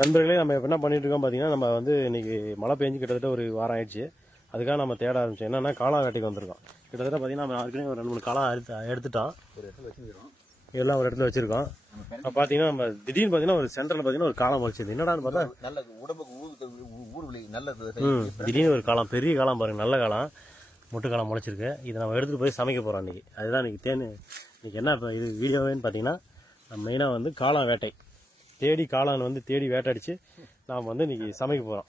நண்பர்களே, நம்ம என்ன பண்ணிட்டு இருக்கோம் பார்த்தீங்கன்னா, நம்ம வந்து இன்னைக்கு மழை பெஞ்சு கிட்டத்தட்ட ஒரு வாரம் ஆயிடுச்சு. அதுக்காக நம்ம தேட ஆரம்பிச்சோம். என்னன்னா காளா வேட்டைக்கு வந்திருக்கோம். கிட்டத்தட்ட பார்த்தீங்கன்னா நம்ம ஏற்கனவே ஒரு 2-3 காளா எடுத்துட்டோம். ஒரு இடத்துல வச்சிருக்கோம். எல்லாம் ஒரு இடத்துல வச்சிருக்கோம். பார்த்தீங்கன்னா நம்ம திடீர்னு பார்த்தீங்கன்னா ஒரு சென்டர்ல பார்த்தீங்கன்னா ஒரு காளா முளைச்சது. என்னடான்னு பார்த்தா நல்ல உடம்புக்கு ஊறுவிலை நல்லது. திடீர்னு ஒரு காளாம், பெரிய காளாம் பாருங்க, நல்ல காளாம், முட்டு காளாம் முளைச்சிருக்கு. இதை நம்ம எடுத்துட்டு போய் சமைக்க போறோம் இன்னைக்கு. அதுதான் இன்னைக்கு இன்னைக்கு என்ன இது வீடியோவேன்னு பார்த்தீங்கன்னா, நம்ம மெயினாக வந்து காளான் வேட்டை தேடி காளான் வந்து தேடி வேட்டடிச்சு நாம் வந்து இன்னைக்கு சமைக்க போகிறோம்.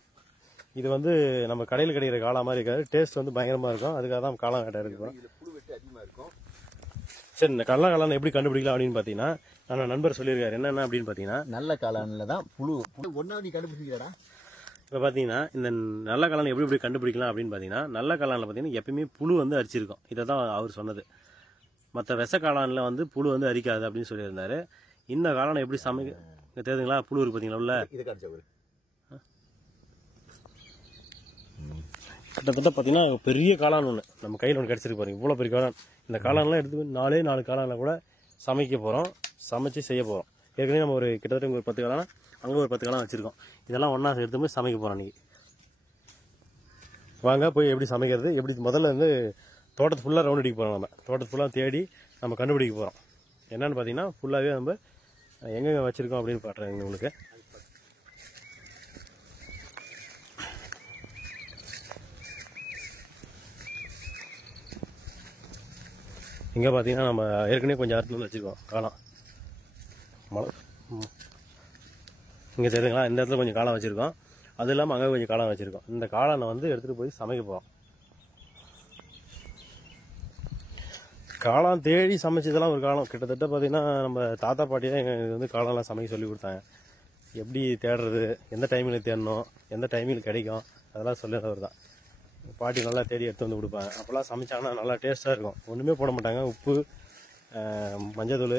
இது வந்து நம்ம கடையில் கிடைக்கிற காளான் மாதிரி இருக்காது, டேஸ்ட் வந்து பயங்கரமாக இருக்கும். அதுக்காக தான் காளான் வேட்டை எடுக்க போகிறோம். புழு வெட்டு அதிகமாக இருக்கும். சரி, இந்த கடலா காளான் எப்படி கண்டுபிடிக்கலாம் அப்படின்னு பார்த்தீங்கன்னா, நான் நண்பர் சொல்லியிருக்காரு. என்னென்ன அப்படின்னு பார்த்தீங்கன்னா, நல்ல காளானில் தான் புழு ஒன்றா நீ கண்டுபிடிச்சிக்கிறா. இப்போ பார்த்தீங்கன்னா இந்த நல்ல காளான் எப்படி கண்டுபிடிக்கலாம் அப்படின்னு பார்த்தீங்கன்னா, நல்ல காளானில் பார்த்தீங்கன்னா எப்பயுமே புழு வந்து அரிச்சிருக்கும். இதை தான் அவர் சொன்னது. மற்ற விஷ காளானில் வந்து புழு வந்து அரிக்காது அப்படின்னு சொல்லியிருந்தாரு. இந்த காளானை எப்படி சமைக்க தெரியுதுங்களா? புழு இருக்கு பார்த்தீங்களா உள்ள. இதை காமிச்சா கிட்டத்தட்ட பார்த்தீங்கன்னா பெரிய காளான் ஒன்று நம்ம கையில் ஒன்று கிடச்சிருக்கு பாருங்க. இவ்வளோ பெரிய காளான். இந்த காளான்லாம் எடுத்து 4 காளானில் கூட சமைக்க போகிறோம், சமைச்சு செய்ய போகிறோம். ஏற்கனவே நம்ம ஒரு கிட்டத்தட்ட ஒரு 10 காளான், அங்கே ஒரு 10 காளான் வச்சுருக்கோம். இதெல்லாம் ஒன்றா எடுத்து போய் சமைக்க போகிறோம் இன்னைக்கு. வாங்க போய் எப்படி சமைக்கிறது, எப்படி முதல்ல வந்து தோட்டத்து ஃபுல்லாக ரவுண்ட் அடிக்க போகிறோம். நம்ம தோட்டத்து ஃபுல்லாக தேடி நம்ம கண்டுபிடிக்க போகிறோம். என்னன்னு பார்த்தீங்கன்னா ஃபுல்லாகவே நம்ம எங்கெங்கே வச்சுருக்கோம் அப்படின்னு காட்டுறேன் உங்களுக்கு. இங்கே பார்த்தீங்கன்னா நம்ம ஏற்கனவே கொஞ்சம் அறுத்து வந்து வச்சுருக்கோம் காளான். இங்கே தெரியுதுங்களா? இந்த இடத்துல கொஞ்சம் காளான் வச்சுருக்கோம். அது இல்லாமல் அங்கே கொஞ்சம் காளான் வச்சுருக்கோம். இந்த காளானை வந்து எடுத்துகிட்டு போய் சமைக்க போகிறோம். காளான் தேடி சமைச்சதெல்லாம் ஒரு காலம். கிட்டத்தட்ட பார்த்தீங்கன்னா நம்ம தாத்தா பாட்டி தான் எங்களுக்கு வந்து காளான்லாம் சமைக்க சொல்லி கொடுத்தாங்க. எப்படி தேடுறது, எந்த டைமில் தேடணும், எந்த டைமில் கிடைக்கும், அதெல்லாம் சொல்லுறவர் தான். பாட்டி நல்லா தேடி எடுத்து வந்து கொடுப்பாங்க. அப்போல்லாம் சமைச்சாங்கன்னா நல்லா டேஸ்ட்டாக இருக்கும். ஒன்றுமே போட மாட்டாங்க. உப்பு, மஞ்சள் தூள்,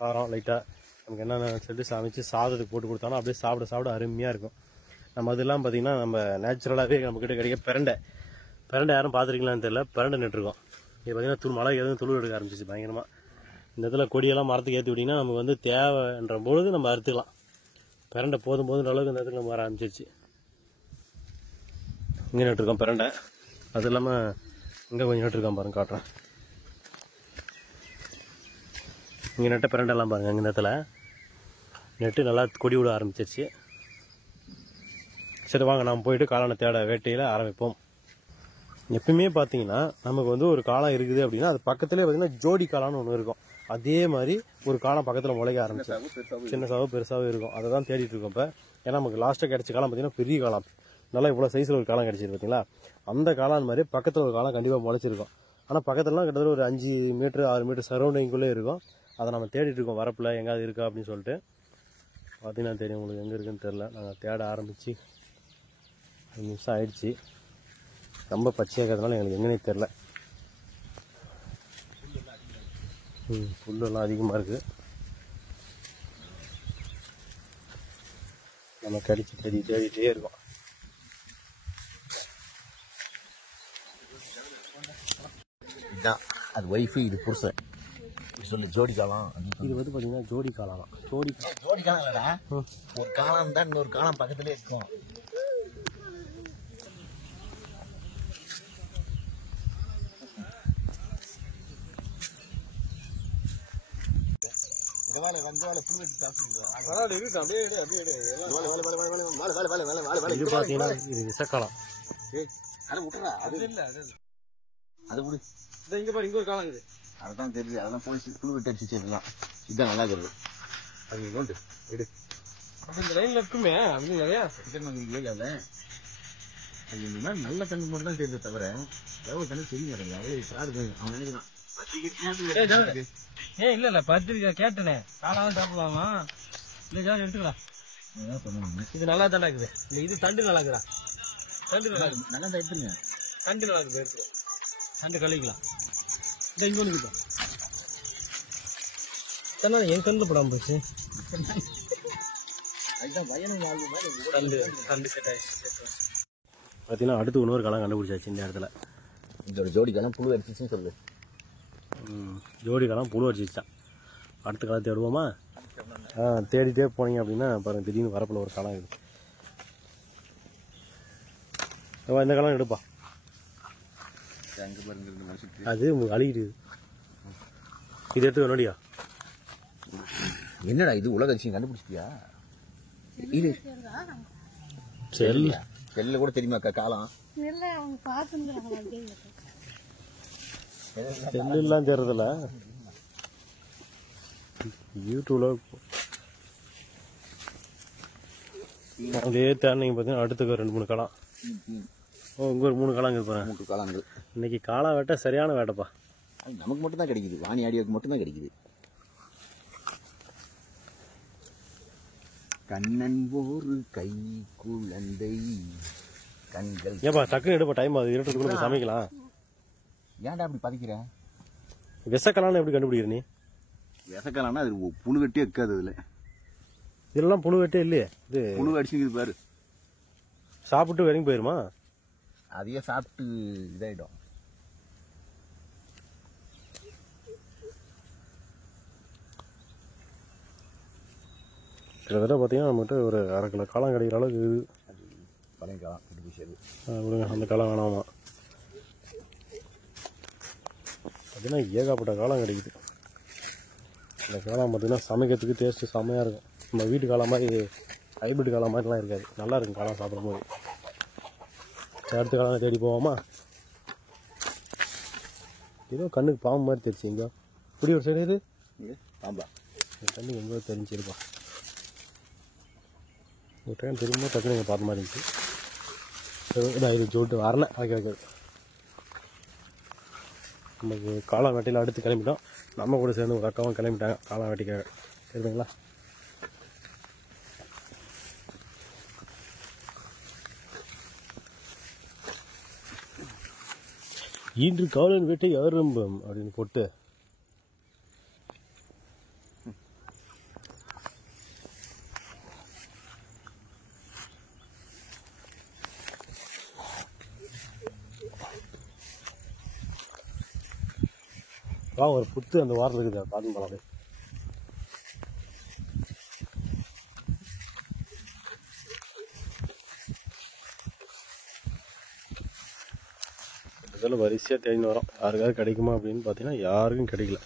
காரம் லைட்டாக நமக்கு என்னென்ன சொல்லிட்டு சமைச்சு சாதத்துக்கு போட்டு கொடுத்தாலும் அப்படியே சாப்பிட அருமையாக இருக்கும். நம்ம அதெல்லாம் பார்த்தீங்கன்னா நம்ம நேச்சுரலாகவே நம்மக்கிட்ட கிடைக்க பிரண்டை யாரும் பார்த்துருக்கீங்களான்னு தெரியல, பிரண்டை நட்டுருக்கோம். இது பார்த்தீங்கன்னா மழை எதுவும் துளு எடுக்க ஆரம்பிச்சிச்சு பயங்கரமாக. இந்த இடத்துல கொடியெல்லாம் மரத்துக்கு ஏற்றி விட்டிங்கன்னா நமக்கு வந்து தேவைன்ற பொழுது நம்ம அறுத்துக்கலாம். பிரண்டை போதுன்ற அளவுக்கு இந்த இடத்துல நம்ம வர ஆரம்பிச்சிருச்சு. இங்கே நட்டுருக்கோம் பிரண்டை. அது இல்லாமல் இங்கே கொஞ்சம் நட்டுருக்கோம் பாருங்க, காட்டுறேன். இங்கே நட்ட பிரண்டெல்லாம் பாருங்கள். இங்கே இடத்துல நெட்டு நல்லா கொடி விட ஆரம்பிச்சிருச்சு. சரி வாங்க நாம் போயிட்டு காளானை தேட வேட்டையில் ஆரம்பிப்போம். எப்பயுமே பார்த்தீங்கன்னா நமக்கு வந்து ஒரு காளான் இருக்குது அப்படின்னா அது பக்கத்துலேயே பார்த்தீங்கன்னா ஜோடி காளான்னு ஒன்று இருக்கும். அதே மாதிரி ஒரு காளான் பக்கத்தில் முளைக்க ஆரம்பிச்சு சின்னசாவும் பெருசாகவும் இருக்கும். அதை தான் தேடிட்டு இருக்கோம் இப்போ. ஏன்னா நமக்கு லாஸ்ட்டாக கிடைச்ச காளான் பார்த்தீங்கன்னா பெரிய காளான், நல்லா இவ்வளோ சைஸில் ஒரு காளான் கிடைச்சிருக்கு பார்த்தீங்களா. அந்த காளான் மாதிரி பக்கத்தில் ஒரு காளான் கண்டிப்பாக முளைச்சிருக்கும். ஆனால் பக்கத்துலலாம் கிட்டத்தட்ட ஒரு 5 மீட்டர் 6 மீட்டர் சரௌண்டிங்குள்ளே இருக்கும். அதை நம்ம தேடிட்டு இருக்கோம் வரப்பில் எங்காவது இருக்கா அப்படின்னு சொல்லிட்டு. பார்த்தீங்கன்னா தெரியும் உங்களுக்கு எங்கே இருக்குன்னு தெரில. நாங்கள் தேட ஆரம்பித்து 5 நிமிஷம் ஆயிடுச்சு. ரொம்ப பச்சையாக இருக்கிறதுனால எங்களுக்கு எங்கேனே தெரில. புல்லெல்லாம் அதிகமாக இருக்குது. நம்ம கடிச்சு தேடிட்டே இருக்கோம். இதுதான் அது ஒய்ஃபு, இது புருஷன் சொல்லு. ஜோடி காலம் இது வந்து பார்த்தீங்கன்னா ஜோடி காளான். ஜோடி காலம் இல்லடா, ஒரு காலம் தான் இன்னொரு காலம் பக்கத்துலேயே இருக்கும். இது பார்த்தீங்கன்னா இது விசக்காலம். அதுதான் தெரியுது. அதெல்லாம் போலீஸ் புழு விட்டு அடிச்சு எல்லாம். இதுதான் நல்லா இருக்குது. அது நோண்டு எடு. இந்த லைன்ல இருக்குமே அப்படி நிறையா நல்ல கண்ணு மட்டும் தான் தெரியுது தவிர கண்ணு தெரியும். அவன் நினைக்கிறான் இல்ல பத்திரிக்கை கேட்டனே காலாவும் சாப்பிடலாமா இல்ல எடுத்துக்கலாம். இது நல்லா தானே இருக்குது. இது தண்டு நல்லா இருக்குதா? தண்டு நல்லா இருக்கு. நல்லா தான் எடுத்துருங்க. தண்டு நல்லா இருக்குது. எடுத்து தண்டு கழிக்கலாம். இந்த இங்க ஒன்று இருக்கும். என் கண்ணில் போடாம போச்சு. பார்த்தீங்கன்னா அடுத்து இன்னொரு காலம் கண்டுபிடிச்சாச்சு இந்த இடத்துல. இந்த ஜோடி காலம் புழு அடிச்சிச்சுன்னு சொல்லு. ஜோடி காலம் புழு அடிச்சிச்சான். அடுத்த காலத்தை விடுவோமா? தேடிட்டே போனீங்க அப்படின்னா பாருங்க திடீர்னு வரப்பில் ஒரு காலம் இருக்குது. இந்த காலம் எடுப்பா, அங்கே பாருங்க 2 மாதத்துக்கு அது அழுகிடுது. இது எடுத்து வேணுடியா? என்னடா இது உலக அதிசயம் கண்டுபிடிச்சிட்டியா? இது செல்ல கூட தெரியுமாக்கா காலம்? செல்லாம் தெரியறதில்ல, யூடியூப்ல அப்படியே தேடினீங்க பார்த்தீங்கன்னா அடுத்துக்கு 2-3 காலம். இங்கே ஒரு 3 காலம் இருப்பாங்க. 3 காலங்கள். இன்னைக்கு காலம் வேட்டை சரியான வேட்டைப்பா. அது நமக்கு மட்டும் தான் கிடைக்குது, வாணி ஆடியோக்கு மட்டும் தான் கிடைக்குது. கண்ணன் ஒரு கை குழந்தை கண்கள். ஏப்பா டக்குன்னு எடுப்பா, டைம் ஆகுது, இருட்டுக்குள்ள போய் சமைக்கலாம். ஏன்டா அப்படி பதிக்கிற? விசக்கலான்னு எப்படி கண்டுபிடிக்கிற நீ? விசக்கலான்னா அது புழு கட்டியே இருக்காது. அதுல இதெல்லாம் புழு வெட்டே இல்லையே, இது புழு அடிச்சுக்குது பாரு. சாப்பிட்டு வரைக்கும் போயிருமா? அதையே சாப்பிட்டு இதாயிடும். கிட்டத்தட்ட பார்த்தீங்கன்னா நம்மகிட்ட ஒரு 1/2 கிலோ காலம் கிடைக்கிற அளவுக்கு இது பழைய காலம் கட்டி போச்சு. விடுங்க, அந்த காலம் வேணாமா. பார்த்தீங்கன்னா ஏகப்பட்ட காலம் கிடைக்குது. இந்த காலம் பார்த்தீங்கன்னா சமைக்கிறதுக்கு டேஸ்ட்டு செம்மையாக இருக்கும். நம்ம வீட்டு காலம் மாதிரி ஹைபிரிட் காலம் மாதிரிலாம் இருக்காது, நல்லா இருக்கும் காலம் சாப்பிடும்போது. அடுத்த காலம் தேடி போவோமா? ஏதோ கண்ணுக்கு பாம்பு மாதிரி தெரிச்சு. இங்கே இப்படி ஒரு சைடு இது பாம்பா கண்ணுக்கு எங்கேயோ தெரிஞ்சிருக்கோம். ஒரு டைம் திரும்ப டக்குனு நீங்கள் பார்த்த மாதிரி இருந்துச்சு. இது சொல்லிட்டு வரல. ஓகே ஓகே, நமக்கு காளை வேட்டையில் அடுத்து கிளம்பிட்டோம். நம்ம கூட சேர்ந்து ஒரு அக்காவும் கிளம்பிட்டாங்க காளை வேட்டைக்காக. சரிங்களா? இன்று காலன் வேட்டை ஆரம்பம் அப்படின்னு போட்டு ஒரு புத்து அந்த வாரத்தில் இருக்குது, பாத்து பழம். இதில் வரிசையாக தேடின்னு வரோம். யாருக்காவது கிடைக்குமா அப்படின்னு பார்த்தீங்கன்னா யாருக்கும் கிடைக்கல.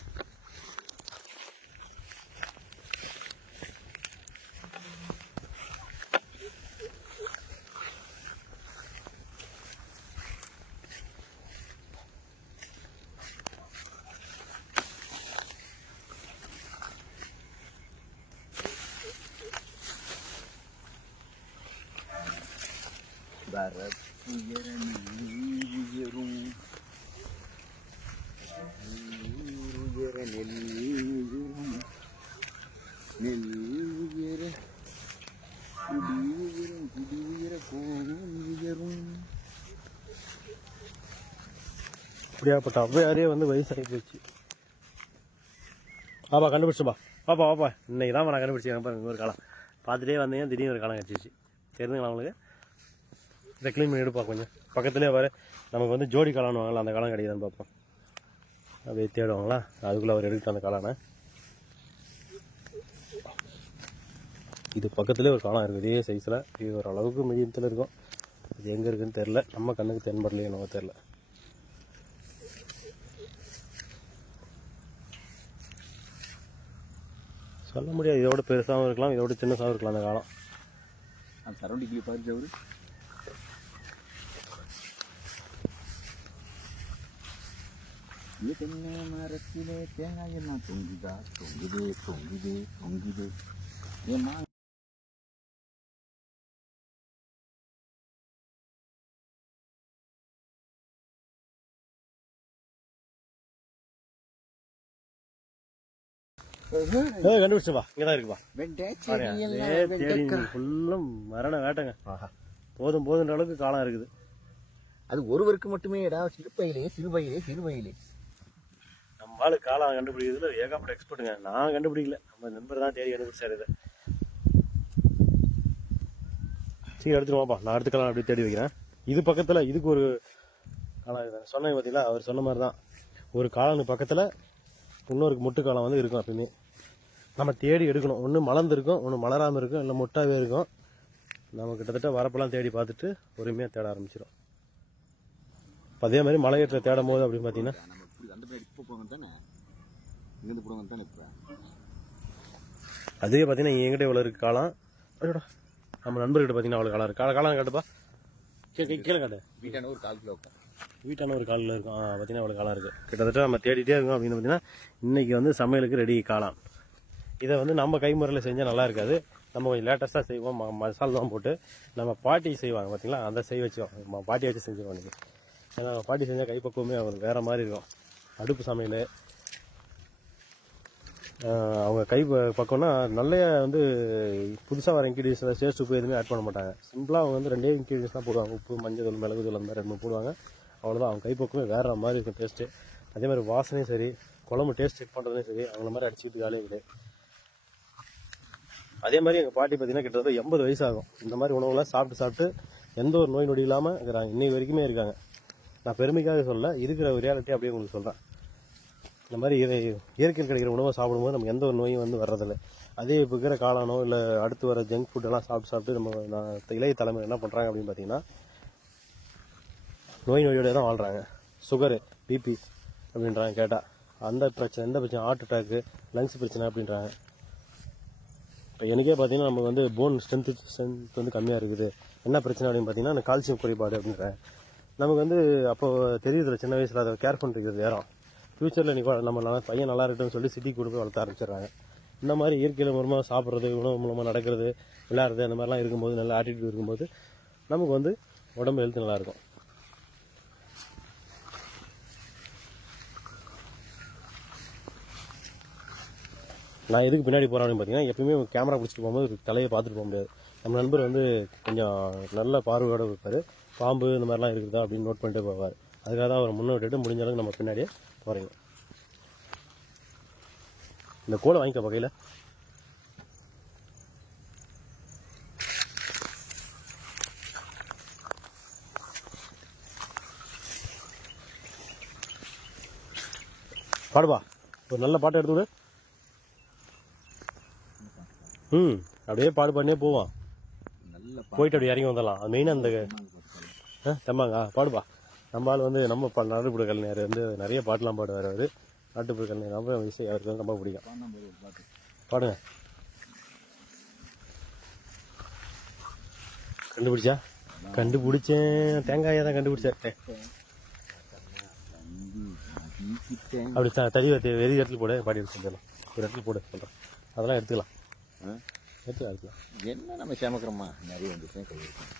அப்படியாப்பட்ட ஔவையாரே வந்து வயசாகி போச்சு. பாப்பா கண்டுபிடிச்சுப்பா, பாப்பா பாப்பா இன்னைக்கு தான் நான் கண்டுபிடிச்சேன் பாருங்க. ஒரு காலம் பார்த்துட்டே வந்தீங்க, திடீர்னு ஒரு காலம் கிடச்சிச்சு. தெரிஞ்சுங்களா உங்களுக்கு? இதை க்ளீன் பண்ணி எடுப்பா கொஞ்சம். பக்கத்துலேயே வர நமக்கு வந்து ஜோடி காளான் வாங்கலாம், அந்த காலம் கிடைக்குதான்னு பார்ப்போம். அப்படியே தேடுவாங்களா, அதுக்குள்ளே அவர் எடுக்கிட்டு அந்த காளானை. இது பக்கத்துலேயே ஒரு காலம் இருக்குது, இதே சைஸில். இது ஒரு அளவுக்கு மீடியத்தில் இருக்கும். இது எங்கே இருக்குன்னு தெரில, நம்ம கண்ணுக்கு தென்படலையே என்னவோ தெரில. சொல்ல முடியாது, இதோட பெருசாகவும் இருக்கலாம், இதோட சின்னசாகவும் இருக்கலாம் அந்த காலம். சரௌண்டிங் பாரு அவரு. தென்னை மரத்திலே தேங்காய் எல்லாம் தொங்குதா, தொங்குதே தொங்குதே தொங்குதே. ஏமா கண்டுபிடிச்சுப்பா, இங்கதான் இருக்குப்பா. ஃபுல்லும் மரண வேட்டைங்க. போதும் போதுன்ற அளவுக்கு காலம் இருக்குது. அது ஒருவருக்கு மட்டுமே சிறுபையிலே சிறுபையிலே சிறுபையிலே. நம்ம ஆளு காலம் கண்டுபிடிக்கிறதுல ஏகப்பட்ட எக்ஸ்பர்ட்டுங்க. நான் கண்டுபிடிக்கல, நம்ம நண்பர் தான் தேடி கண்டுபிடிச்சாரு இதை. சரி எடுத்துருவாப்பா, நான் அடுத்த காலம் அப்படியே தேடி வைக்கிறேன். இது பக்கத்துல இதுக்கு ஒரு காலம் சொன்னேன் பார்த்தீங்களா, அவர் சொன்ன மாதிரி தான். ஒரு காலனு பக்கத்துல இன்னொரு முட்டு காலம் வந்து இருக்கும். அப்பயுமே நம்ம தேடி எடுக்கணும். ஒன்று மலர்ந்துருக்கும், ஒன்று மலராமல் இருக்கும், இல்லை மொட்டாவே இருக்கும். நம்ம கிட்டத்தட்ட வரப்பெல்லாம் தேடி பார்த்துட்டு பொறுமையாக தேட ஆரம்பிச்சிடும். அதே மாதிரி மலையேற்ற தேடும் போது அப்படின்னு பார்த்தீங்கன்னா அதே பார்த்தீங்கன்னா என்கிட்ட இவ்வளோ இருக்குது காலம். ஐயோடா, நம்ம நண்பர்கிட்ட பார்த்தீங்கன்னா அவ்வளோ காலம் இருக்குது. காலம் காட்டுப்பா, கீழே காட்டு. வீட்டான ஒரு 4 கிலோ வீட்டான ஒரு காலில் இருக்கும். பார்த்தீங்கன்னா அவ்வளோ காலம் இருக்குது. கிட்டத்தட்ட நம்ம தேடிட்டே இருக்கோம். அப்படின்னு பார்த்தீங்கன்னா இன்றைக்கி வந்து சமையலுக்கு ரெடி காளான். இதை வந்து நம்ம கைமுறையில் செஞ்சால் நல்லா இருக்காது. நம்ம கொஞ்சம் லேட்டஸ்ட்டாக செய்வோம். மசாலா தான் போட்டு நம்ம பாட்டி செய்வாங்க பார்த்தீங்களா, அந்த செய் வச்சோம். பாட்டி வச்சு செஞ்சுருவோம் இன்றைக்கி. ஏன்னா பாட்டி செஞ்சால் கைப்பக்குவமே அவங்களுக்கு வேறு மாதிரி இருக்கும். அடுப்பு சமையல் அவங்க கை பக்கம்னா நல்ல வந்து புதுசாக வர இன்க்ரீடியன்ஸில் டேஸ்ட் உப்பு எதுவுமே ஆட் பண்ண மாட்டாங்க. சிம்பிளாக அவங்க வந்து 2 இன்க்ரீடியன்ஸ் தான் போடுவாங்க. உப்பு, மஞ்சள் தூள், மிளகு தூள், அந்த மாதிரி 2 போடுவாங்க. அவ்வளோதான். அவங்க கைப்பக்குவமே வேறு மாதிரி இருக்கும் டேஸ்ட்டு. அதே மாதிரி வாசனையும் சரி, குழம்பு டேஸ்ட் செக் பண்ணுறதுலையும் சரி, அவங்கள மாதிரி அடிச்சுட்டு வேலையே கிடையாது. அதே மாதிரி எங்கள் பாட்டி பார்த்தீங்கன்னா கிட்டத்தட்ட 80 வயசு ஆகும். இந்த மாதிரி உணவுலாம் சாப்பிட்டு எந்த ஒரு நோய் நொடி இல்லாமல் இருக்கிறாங்க. இன்னைக்கு வரைக்குமே இருக்காங்க. நான் பெருமைக்காக சொல்ல, இருக்கிற ஒரு ரியாலிட்டி அப்படியே உங்களுக்கு சொல்கிறேன். இந்த மாதிரி இயற்கையில் கிடைக்கிற உணவை சாப்பிடும்போது நமக்கு எந்த ஒரு நோயும் வந்து வர்றதில்லை. அதே இப்போ இருக்கிற காளானோ இல்லை அடுத்து வர ஜங்க் ஃபுட்டெல்லாம் சாப்பிட்டு நம்ம இளைய தலைமுறை என்ன பண்ணுறாங்க அப்படின்னு பார்த்தீங்கன்னா நோயோட தான் வாழ்கிறாங்க. சுகரு, பிபி அப்படின்றாங்க. கேட்டால் அந்த பிரச்சனை, எந்த பிரச்சனை, ஹார்ட் அட்டாக்கு, லங்ஸ் பிரச்சனை அப்படின்றாங்க. இப்போ எனக்கே பார்த்தீங்கன்னா நம்ம வந்து போன் ஸ்ட்ரென்த் வந்து கம்மியாக இருக்குது. என்ன பிரச்சனை அப்படின்னு பார்த்தீங்கன்னா அந்த கால்சியம் குறைபாடு அப்படின்றாங்க. நமக்கு வந்து அப்போ தெரியுதுல, சின்ன வயசில் அதை கேர் பண்ணிருக்கிறது நேரம். ஃபியூச்சரில் நம்ம பையன் நல்லா இருக்குன்னு சொல்லி சிட்டிக்கு கொண்டு போய் வளர்த்த ஆரம்பிச்சிடுறாங்க. இந்த மாதிரி இயற்கையில் மூலமாக சாப்பிட்றது, உணவு மூலமாக நடக்கிறது, விளையாடுறது, அந்த மாதிரிலாம் இருக்கும்போது, நல்ல ஆட்டிடியூட் இருக்கும்போது நமக்கு வந்து உடம்பு ஹெல்த் நல்லாயிருக்கும். நான் எதுக்கு பின்னாடி போகிறேன் அப்படின்னு பார்த்தீங்கன்னா, எப்பயுமே கேமரா பிடிச்சிட்டு போகும்போது தலையை பார்த்துட்டு போக முடியாது. நம்ம நண்பர் வந்து கொஞ்சம் நல்ல பார்வையோடு இருப்பார். பாம்பு இந்த மாதிரிலாம் இருக்குதா அப்படின்னு நோட் பண்ணிட்டு போவார். அதுக்காக தான் அவரை முன்னே விட்டுட்டு முடிஞ்ச அளவுக்கு நம்ம பின்னாடியே போகிறீங்க. இந்த கோலை வாங்கிக்க வகையில் பாடுவா, ஒரு நல்ல பாட்டை எடுத்து விடு. அப்படியே பாடு பண்ணியே போவான். போயிட்டு அப்படியே இறங்கி வந்துடலாம். அது மெயினாக அந்த தம்பாங்க பாடுப்பா. நம்ம ஆள் வந்து நம்ம நாட்டுப்புற கலைஞர் வந்து நிறைய பாட்டுலாம் பாடுவார். அவர் நாட்டுப்புற கலைஞர் ரொம்ப இசை அவருக்கு வந்து ரொம்ப பிடிக்கும். பாடுங்க. கண்டுபிடிச்சா? கண்டுபிடிச்சேன், தேங்காயை தான் கண்டுபிடிச்சேன். அப்படி தறி வெறி இடத்துல போட பாடி எடுத்து செஞ்சிடலாம். ஒரு இடத்துல போட சொல்கிறேன், அதெல்லாம் எடுத்துக்கலாம். எடுத்துக்கலாம். என்ன நம்ம சேமக்கிறோமா, நிறைய வந்துச்சுன்னா கை இருக்கும்.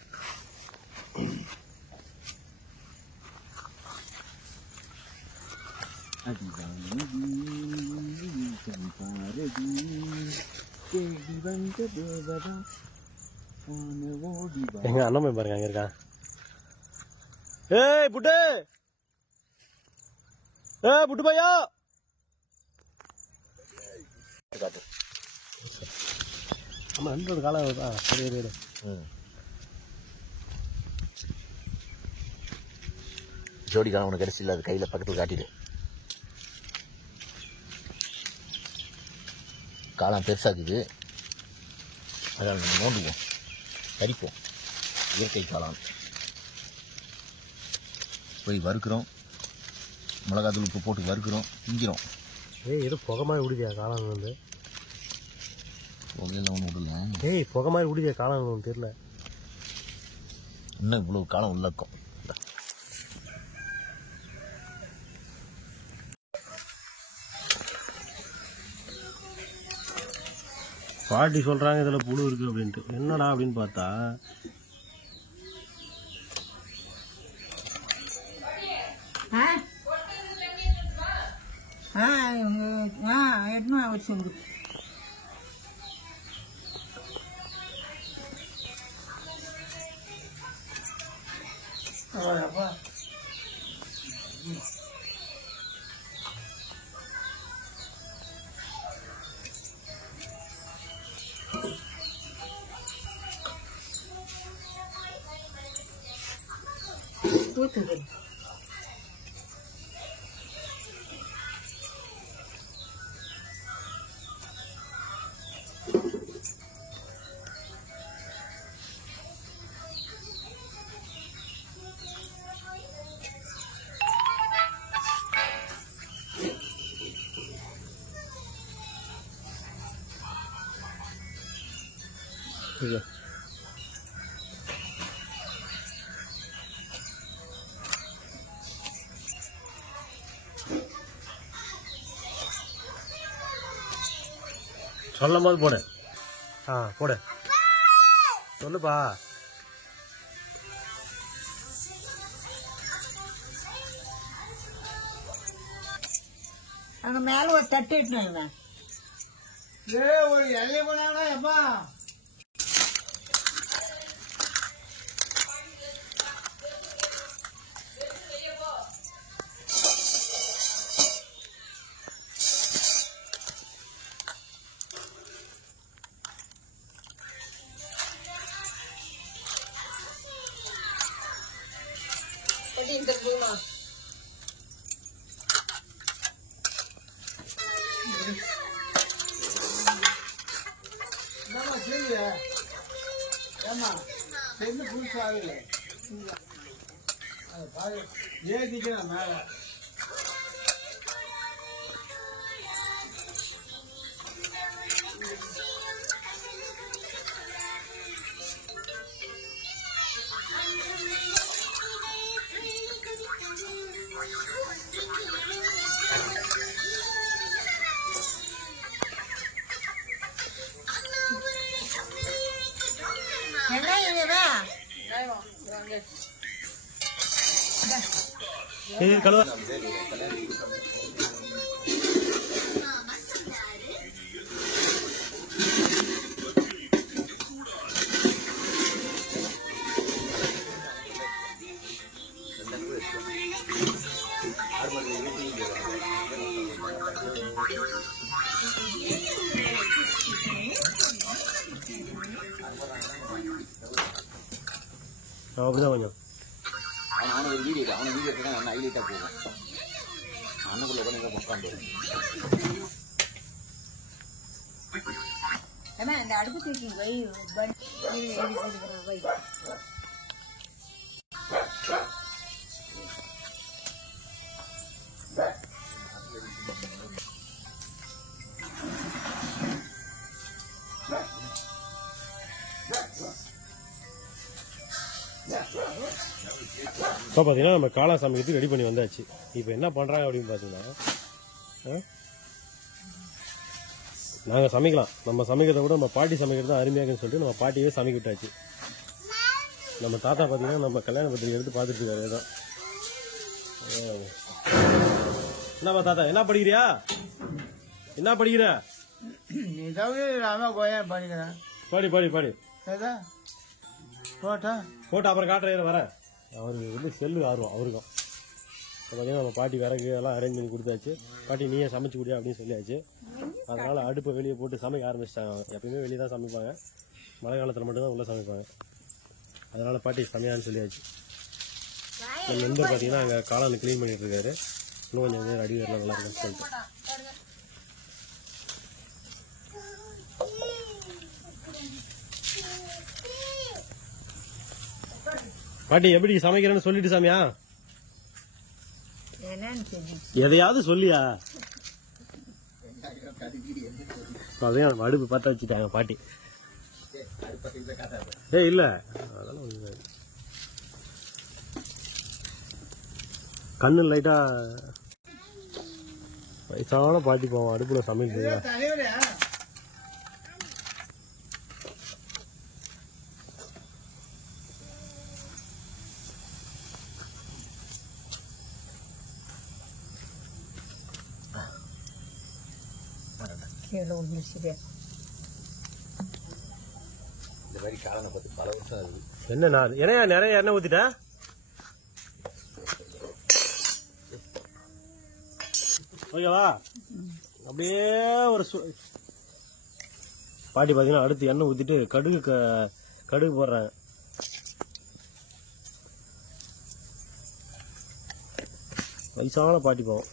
எங்க அண்ணன் போய் பாருங்க, அங்க இருக்கான். ஏய் புட்டு, புட்டு பையா. ஆமா, 2 காலம் தான். சரி. ஜோடி காலம் உனக்கு கிடைச்சில்ல, அது கையில் பக்கத்தில் காட்டிடு. காலம் பெருசாக்குது, அதனால் நம்ம நோண்டுவோம், கறிப்போம். இயற்கை காளான் போய் வறுக்கிறோம், மிளகாத்தூள் உப்பு போட்டு வறுக்கிறோம், திங்கிறோம். ஏதோ புகை மாதிரி விடுதியா காளான் வந்து? புகையெல்லாம் ஒன்றும் விடல. புகை மாதிரி விடுதியா காளான் ஒன்று தெரியல. இன்னும் இவ்வளோ காலம் உள்ள இருக்கும். பாட்டி சொல்றாங்க இதுல புழு இருக்கு அப்படின்ட்டு. என்னடா அப்படின்னு பார்த்தா சொல்லும் போது போடு. போடு. சொல்லுப்பா. அங்க மேல ஒரு தட்டு இட்டுனாங்க. ஒரு இலைய போனாங்களா எப்பா? இந்த பூமா என்னம்மா செய்ய? ஏம்மா செஞ்சு புதுசாகல ஏற்றிக்கிறேன் மேலே. என்ன இதுவா? கழுவ. அப்படிதான் கொஞ்சம் அவனை ஒரு வீடியோ தான் நல்லா ஹைலைட்டாக போகும். அண்ணனுக்குள்ள கூட நீங்கள் உட்காந்து ஏன்னா இந்த அடுப்பு தூக்கி வை வை. இப்போ பார்த்தீங்கன்னா நம்ம காளான் சமைக்கிறதுக்கு ரெடி பண்ணி வந்தாச்சு. இப்போ என்ன பண்ணுறாங்க அப்படின்னு பார்த்தீங்கன்னா, நாங்கள் சமைக்கலாம், நம்ம சமைக்கிறத விட நம்ம பாட்டி சமைக்கிறது தான் அருமையாகுன்னு சொல்லிட்டு நம்ம பாட்டியே சமைக்க விட்டாச்சு. நம்ம தாத்தா பார்த்தீங்கன்னா நம்ம கல்யாண பத்திரிக்கை எடுத்து பார்த்துட்டு இருக்காரு. ஏதோ என்னப்பா தாத்தா, என்ன படிக்கிறியா? என்ன படிக்கிற? நீ தவிர கோயா படிக்கிறேன். பாடி பாடி பாடி போட்டா போட்டு அப்புறம் காட்டுற வர. அவருக்கு வந்து செல்லு ஆர்வம் அவருக்கும். பார்த்தீங்கன்னா நம்ம பாட்டி விறகு எல்லாம் அரேஞ்ச் பண்ணி கொடுத்தாச்சு. பாட்டி நீயே சமைச்சு கொடுயா அப்படின்னு சொல்லியாச்சு. அதனால அடுப்பை வெளியே போட்டு சமைக்க ஆரம்பிச்சிட்டாங்க. அவங்க எப்பயுமே வெளியே தான் சமைப்பாங்க, மழை காலத்தில் மட்டும்தான் உள்ளே சமைப்பாங்க. அதனால பாட்டி சமையான்னு சொல்லியாச்சு. நம்ம நண்பர் பார்த்தீங்கன்னா அங்கே காளான் க்ளீன் பண்ணிட்டு இருக்காரு. இன்னும் கொஞ்சம் நேரம் அடி வரலாம் நல்லா இருக்குன்னு சொல்லிட்டு. பாட்டி எப்படி சமைக்கிறேன்னு சொல்லிட்டு சாமியா? எதையாவது சொல்லியா? அதையும் அடுப்பு பற்ற வச்சுட்டாங்க பாட்டி. இல்ல அதெல்லாம் கண்ணு லைட்டா வயசான பாட்டி போவோம் அடுப்புல சமையல் செய்ய. இந்த மாதிரி காலனை பற்றி பல வருஷம் ஆகுது. என்ன நான் நிறைய எண்ணெய் ஊத்திட்ட? ஓகேவா? அப்படியே ஒரு பாட்டி பாத்தீங்கன்னா அடுத்து எண்ணெய் ஊத்திட்டு கடுகு போடுறாங்க. வயசான பாட்டி போவோம்.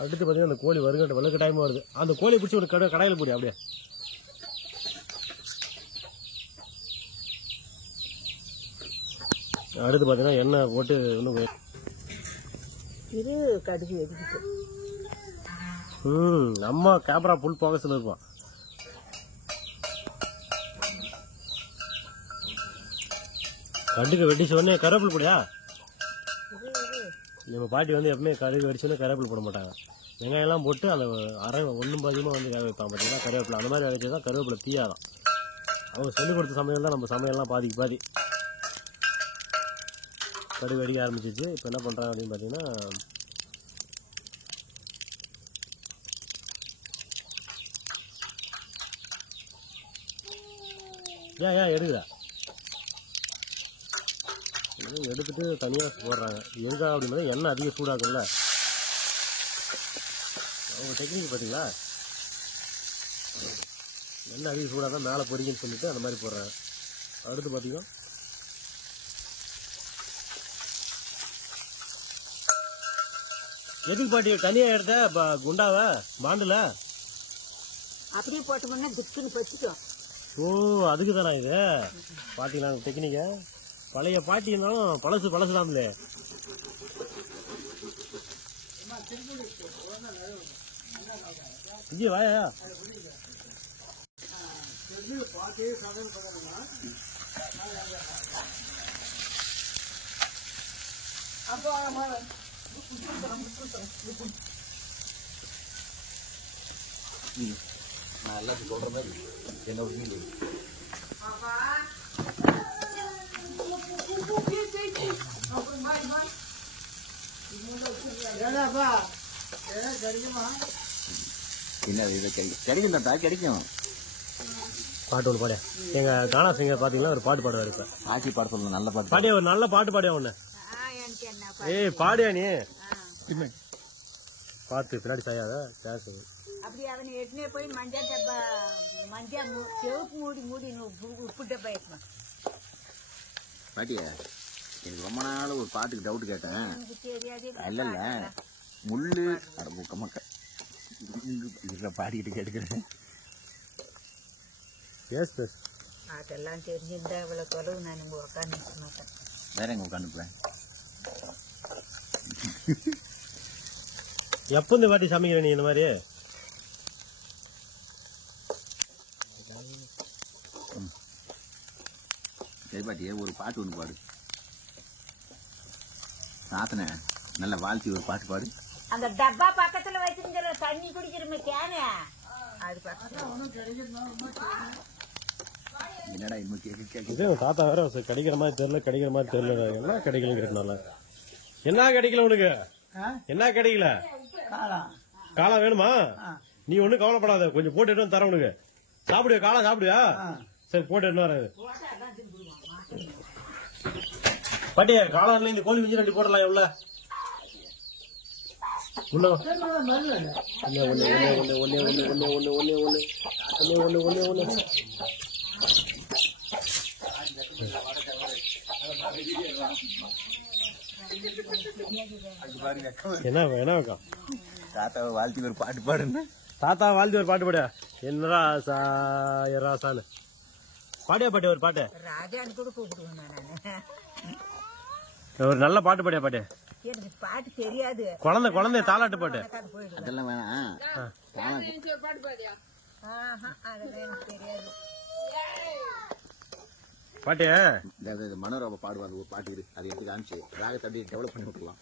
அடுத்து பார்த்தீங்கன்னா அந்த கோழி வெளுக்க டைம் வருது. அந்த கோழி பிடிச்சி ஒரு கடையில் போடி அப்படியே. அடுத்து பார்த்தீங்கன்னா எண்ணெய் போட்டு இன்னும் இது கடுகு எடுத்துட்டு அம்மா கேமரா புல் போகஸ்ல இருப்பான். கடுகு வெடிச்ச உடனே கருவேப்பிலை போடியா? நம்ம பாட்டி வந்து எப்பவுமே கடுகு வெடிச்சோடனே கருவேப்பிலை போட மாட்டாங்க. வெங்காயம்லாம் போட்டு அந்த அரை ஒன்றும் பாதியமாக வந்து வேக வைப்பாங்க. பார்த்தீங்கன்னா கருவேப்பிலை அந்த மாதிரி வேக வச்சா தான் கருவேப்பிலை தீயாதான். அவங்க சொல்லிக் கொடுத்த சமையல் தான் நம்ம சமையல்லாம் பாதிக்கு பாதி. கடுகு வெடிக்க ஆரம்பிச்சிச்சு. இப்போ என்ன பண்ணுறாங்க அப்படின்னு பார்த்தீங்கன்னா ஏன் எடுக்குதா? எடுத்துட்டு தனியாக போடுறாங்க. எங்க அப்படின்னா எண்ணெய் அதிக சூடாக்கும்ல. அவங்க டெக்னிக் பார்த்தீங்களா? எண்ணெய் அதிக சூடாக தான் மேலே பொரிக்குன்னு சொல்லிட்டு அந்த மாதிரி போடுறாங்க. அடுத்து பார்த்தீங்கன்னா எதுக்கு பாட்டி தனியாக எடுத்த குண்டாவை பாண்டில் அப்படியே போட்டோம்னா திக்குன்னு பச்சிக்கும். ஓ, அதுக்கு தானா இது பாட்டிங்களா டெக்னிக்க? பழைய பாட்டி இருந்தாலும் பழசு தான்லே. இங்கே வாயா. நான் எல்லாத்தையும் சொல்ற மாதிரி என்னோட வீடு என்ன இதை கிடைக்கும் தாத்தா, கிடைக்கும். பாட்டு ஒன்று பாடியா? எங்க கானா சிங்கர் பாத்தீங்கன்னா ஒரு பாட்டு பாடுவாரு. இப்ப பாட்டி பாட சொல்லுங்க, நல்ல பாட்டு பாடியா, ஒரு நல்ல பாட்டு பாடியா ஒண்ணு. ஏய் பாடியா நீ பாத்து பின்னாடி சாயாத கேஸ். அப்படி அவனை எட்டுனே போய் மஞ்சள் டப்பா மஞ்சள் செவப்பு மூடி உப்பு டப்பா ஏற்றணும். பாட்டியா, எனக்கு ரொம்ப நாள் ஒரு பாட்டுக்கு டவுட் கேட்டேன். இல்ல முள்ளு முக்க மக்க இதுல பாடிக்கிட்டு கேட்டுக்கிறேன். அதெல்லாம் தெரிஞ்சிருந்தா இவ்வளவு தொலைவு நான் இங்க உட்காந்து மாட்டேன். வேற எங்க உட்காந்துப்பேன். எப்போ இந்த வாட்டி சமைக்கிற நீ இந்த மாதிரி? சரி பாட்டியே, ஒரு பாட்டு ஒன்று பாடு. சாத்தனை நல்ல வாழ்த்தி ஒரு பாட்டு பாடு. அந்த டப்பா பக்கத்துல வச்சிருந்த தண்ணி குடிக்கிறமே கேனு அது பக்கத்துல என்னடா இன்னும் கேட்க இதே தாத்தா வேற கிடைக்கிற மாதிரி தெரியல என்ன கிடைக்கலங்கிறதுனால. என்ன கிடைக்கல உனக்கு? என்ன கிடைக்கல? காளான் வேணுமா? நீ ஒண்ணும் கவலைப்படாத, கொஞ்சம் போட்டு எடுத்து தர உனக்கு. சாப்பிடுவியா காளான்? சாப்பிடுவியா? சரி போட்டு எடுத்து வர. பாட்டியா, காளான்ல இந்த கோழி மிஞ்சி 2 போடலாம். எவ்வளவு என்ன வைக்கம்? தாத்தாவை வாழ்த்தி ஒரு பாட்டு பாடுங்க. தாத்தா வாழ்த்தி ஒரு பாட்டு பாடியா? என்னடா ராசான்னு பாடியா பாட்டி? ஒரு பாட்டு ராஜான்னு கூட கூப்பிடுவேன் நானு. ஒரு நல்ல பாட்டு பாடியா பாட்டி? எனக்கு பாட்டு தெரியாது. குழந்தை தாலாட்டு பாட்டு அதெல்லாம் வேணாம். அதெல்லாம் எனக்கு தெரியாது. பாட்டி மனோரமா பாடுவாங்க ஒரு பாட்டு இருக்கு, அதை எடுத்து காமிச்சு ராகத்தை அப்படியே டெவலப் பண்ணி விட்டுலாம்.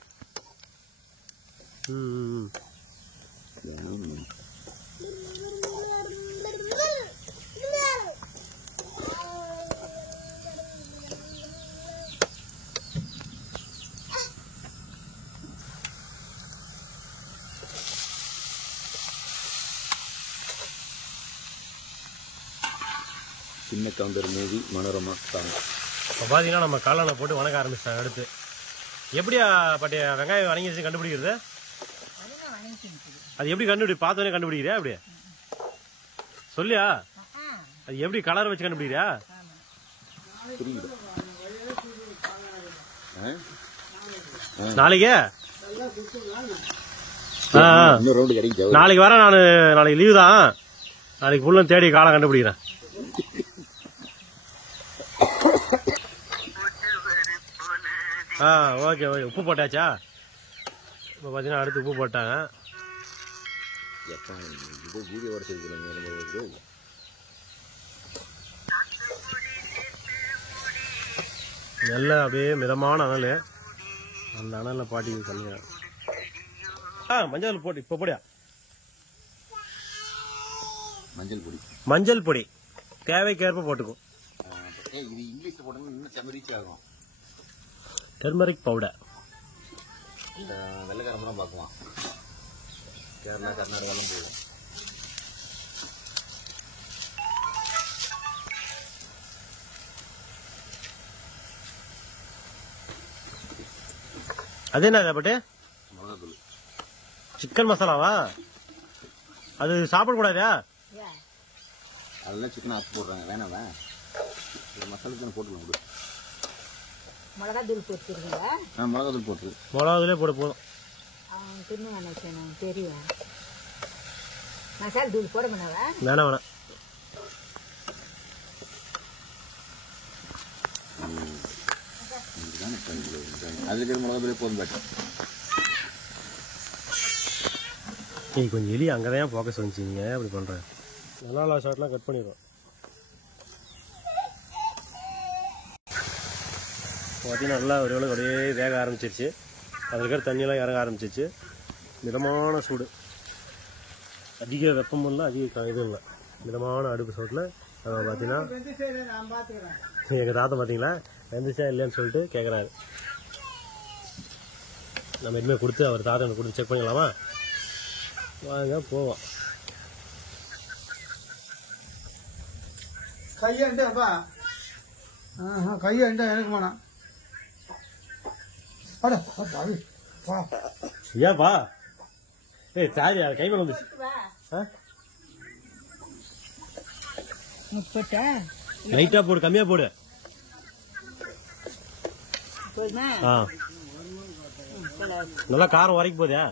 சின்ன கவுண்டர் மூவி மனோரமா சாங். இப்போ பார்த்தீங்கன்னா நம்ம காளானை போட்டு வணக்க ஆரம்பிச்சிட்டாங்க. அடுத்து எப்படியா பாட்டி வெங்காயம் வணங்கி வச்சு கண்டுபிடிக்கிறது? அது எப்படி பார்த்தோன்னே கண்டுபிடிக்கிறியா? அப்படியே சொல்லியா? அது எப்படி கலர் வச்சு கண்டுபிடிக்கிறியா? நாளைக்கு நாளைக்கு வரேன் நான். நாளைக்கு லீவு தான். நாளைக்கு ஃபுல்லும் தேடி காளான் கண்டுபிடிக்கிறேன். ஓகே. உப்பு போட்டாச்சா? இப்போ பார்த்தீங்கன்னா அடுத்து உப்பு போட்டாங்க. எப்போ இது வீடியோ உடச்சிருக்கிறோம். நல்ல அப்படியே மிதமான அனல், அந்த அனலில் பாட்டி பண்ணிக்கிறேன். மஞ்சள் போட்டு இப்போ போடியா. மஞ்சள் பொடி தேவைக்கேற்ப போட்டுக்கும். இது இங்கிலீஷ்ல போட்டோம்னா இன்னும் செமரிச்சு ஆகும். Turmeric powder. இந்த வெள்ளைக்காரமெல்லாம் பார்க்கலாம், கேரளா கர்நாடகாலாம் போகும். அது என்ன பட்டு? மிளகாத்தூள். சிக்கன் மசாலாவா? அது சாப்பிடக்கூடாதா? அதெல்லாம் சிக்கன் ஆஃப் போடுறாங்க, வேணாமா? ஒரு மசாலா தான் போட்டுக்கலாம். கொடு. மிளகாத்தூள் போட்டுருக்கீங்களா? மிளகாத்தூள் போட்டு. மிளகாத்தூளே போட போதும். அவன் தின்னு நினைச்சேன், தெரியும். மசாலா தூள் போட பண்ணவா? வேணாம் வேணாம். அதுக்கு மிளகாத்தூளே போதும். பேட்டர் கொஞ்சம் எலி அங்கதான் ஃபோக்கஸ் வந்துச்சு. நீங்க அப்படி பண்றேன். நல்லா ஷார்ட்லாம் கட் பண்ணிடுவோம். பார்த்தீங்கன்னா நல்லா ஒரு வேளை அப்படியே வேக ஆரம்பிச்சிருச்சு. அதில் இருக்கிற தண்ணியெல்லாம் இறங்க ஆரம்பிச்சிருச்சு. மிதமான சூடு, அதிக வெப்பமும் இல்லை, அதிக இதுவும் இல்லை. மிதமான அடுப்பு சூட்டில் பார்த்தீங்கன்னா எங்கள் தாத்தா பார்த்தீங்களா வெந்துச்சா இல்லையான்னு சொல்லிட்டு கேட்குறாரு. நம்ம இனிமேல் கொடுத்து அவர் தாத்தா கொடுத்து செக் பண்ணிக்கலாமா? வாங்க போவோம். கையண்டா கையண்டா எனக்கு வேணாம். ஏப்பா சாரி கை மேல வந்துச்சு. லைட்டா போடு, கம்மியா போடு. நல்லா காரம் வரைக்கும் போதா?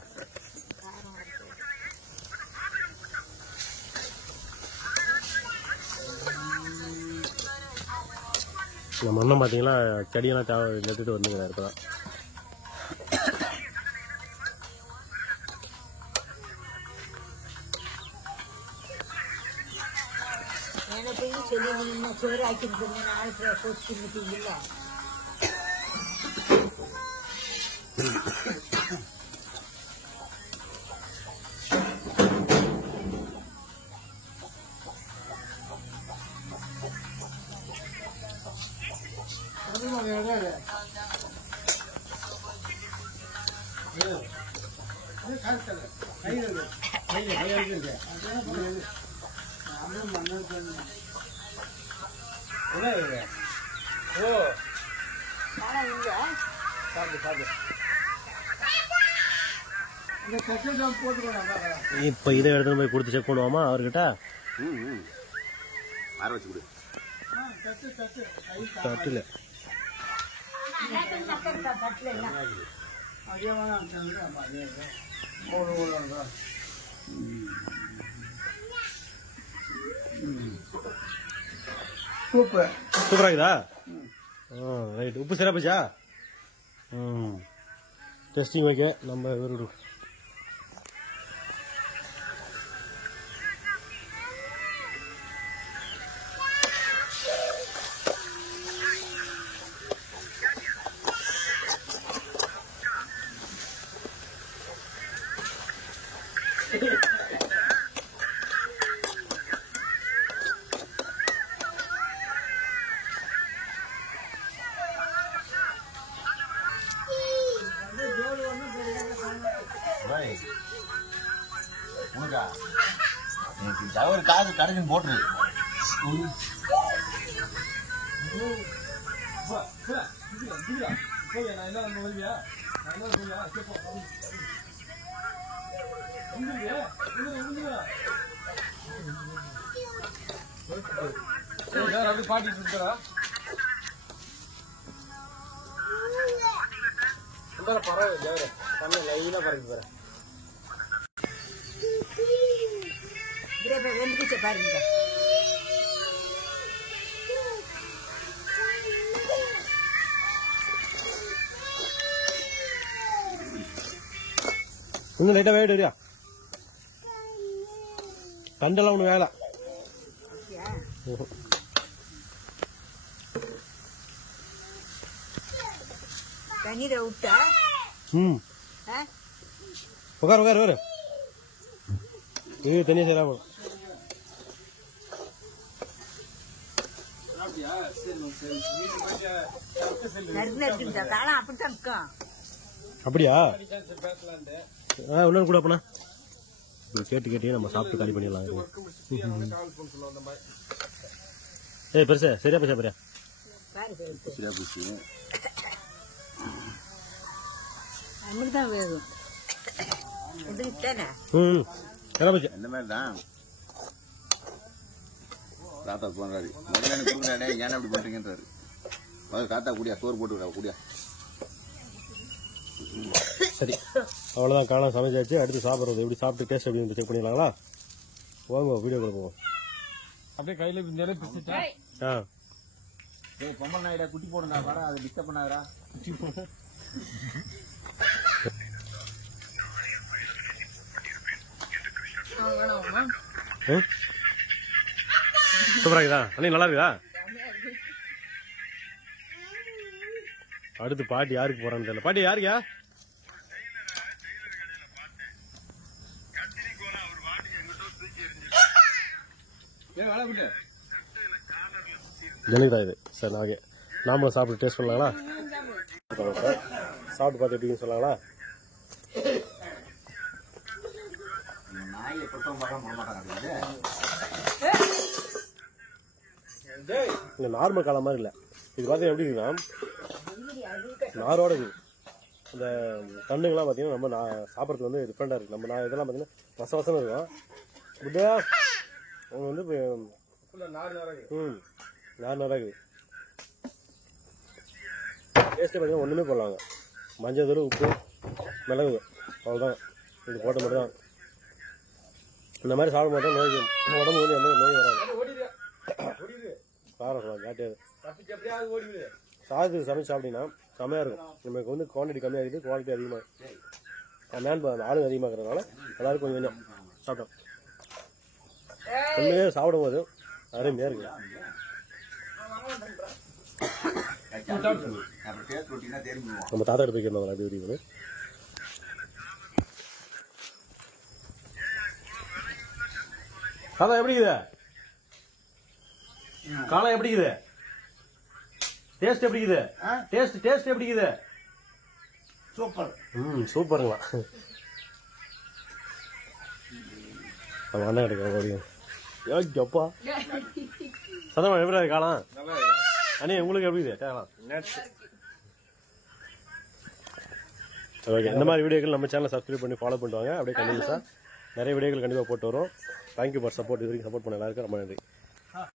நம்ம அண்ணன் பார்த்தீங்கன்னா செடியெல்லாம் நட்டுட்டு வந்துங்க இப்பதான். எனக்கு சொல்லி நீங்க சோறு ஆக்கிட்டு நாளைக்கு போட்டு நிற்கீங்கல்ல. இப்ப இதை எடுத்து போய் கொடுத்து செக் பண்ணுவோமா அவர்கிட்ட? தட்டுல சூப்பரா இருக்குதா? ரைட். உப்பு சிறப்புச்சா? Testing okay. நம்ம இவரு ஒரு காசு கடைக்கு போட்டுரு. பாட்டிட்டு இருக்கிறா பரவாயில்ல. பண்ண லைனா பறக்கு போறேன். வெந்துச்சு பாருங்க. இன்னும் லைட்டா வேடு வரியா? தண்டெல்லாம் ஒண்ணு வேலை. அப்படியா? தண்ணீரை விட்டா உட்கார் உட்கார் உட்காரு. இது தனியாக சரியா போடும். தாளம் அப்படித்தான் இருக்கும். அப்படியா? இன்னொரு கூட அப்பனா கேட்டு கேட்டே நம்ம சாப்பிட்டு காலி பண்ணிடலாம். ஏய் பெருசா சரியா பேச பெரியா சரியா போச்சு. தான் வேகும் இதுதானே. இந்த மாதிரி தான் தாத்தா போன்றாரு. முதல்ல எனக்கு கொடுக்குறாடே, ஏன்னா அப்படி பண்றீங்கன்றாரு. முதல்ல தாத்தா கூடியா சோறு போட்டு கூடியா. சரி அவ்வளோதான், காலம் சமைச்சாச்சு. அடுத்து சாப்பிட்றது எப்படி சாப்பிட்டு டேஸ்ட் எப்படி செக் பண்ணிடலாங்களா? போங்க வீடியோக்குள்ள போவோம். அப்படியே கையில பிஞ்சாலே பிடிச்சிட்டா. பொம்மல் நாயிடா குட்டி போடுறா வர, அதை டிஸ்டர்ப் பண்ணாதரா. சூப்பரா இருக்குதா அண்ணி? நல்லா இருக்குதா? அடுத்து பாட்டி யாருக்கு போறான்னு தெரியல. பாட்டி யாருக்கா? ஜனிதா இது. சரி நாங்க நாமளும் சாப்பிட்டு டேஸ்ட் பண்ணலாங்களா? சாப்பிட்டு பார்த்து எப்படின்னு சொல்லலாங்களா? இந்த நார்மல் காலம் மாதிரி இல்லை. இது பார்த்தீங்கன்னா எப்படி இருக்குன்னா நாரோட இருக்குது. இந்த தண்டுங்கெல்லாம் பார்த்தீங்கன்னா நம்ம சாப்பிட்றதுக்கு வந்து டிஃப்ரெண்டாக இருக்குது. நம்ம இதெல்லாம் பார்த்தீங்கன்னா வசவசம் இருக்கும். புட்டா அவங்க வந்து நார் நாராக இருக்குது. டேஸ்ட்டே பார்த்தீங்கன்னா ஒன்றுமே போடலாங்க. மஞ்சள் தூள், உப்பு, மிளகு, அவ்வளோதான். இது போட்ட மட்டும் தான். இந்த மாதிரி சாப்பிட மாட்டோம். நோய்க்கு உடம்பு வந்து எந்த நோய் வராது. காரம் சொல்லலாம் காட்டியாது. சாதத்துக்கு சமைச்சு சாப்பிட்டீங்கன்னா செம்மையாக இருக்கும். நமக்கு வந்து குவான்டிட்டி கம்மியாக இருக்குது, குவாலிட்டி அதிகமாக மேன் ஆளுங்க அதிகமாக இருக்கிறதுனால எல்லாருக்கும் கொஞ்சம் கொஞ்சம் சாப்பிட்டோம். உண்மையே சாப்பிடும் போது அருமையாக இருக்கு. நம்ம தாத்தா எடுத்து வைக்கிறோம் அப்படி விரிவு. தாத்தா எப்படி இருக்குது? காலம் எப்படி இருக்குது? டேஸ்ட் எப்படி இருக்குது? டேஸ்ட் எப்படி இருக்குது? சூப்பர். சூப்பருங்களா? அவன் அண்ணன் கிடைக்கும். அப்பா சதமா எப்படி காலம் அண்ணே உங்களுக்கு எப்படி இருக்குது காலம்? ஓகே, இந்த மாதிரி வீடியோக்கள் நம்ம சேனலை சப்ஸ்கிரைப் பண்ணி ஃபாலோ பண்ணுவாங்க. அப்படியே கண்டினியூஸாக நிறைய வீடியோக்கள் கண்டிப்பாக போட்டு வரும். Thank you for support. இது வரைக்கும் சப்போர்ட் பண்ண எல்லாருக்கும் ரொம்ப நன்றி.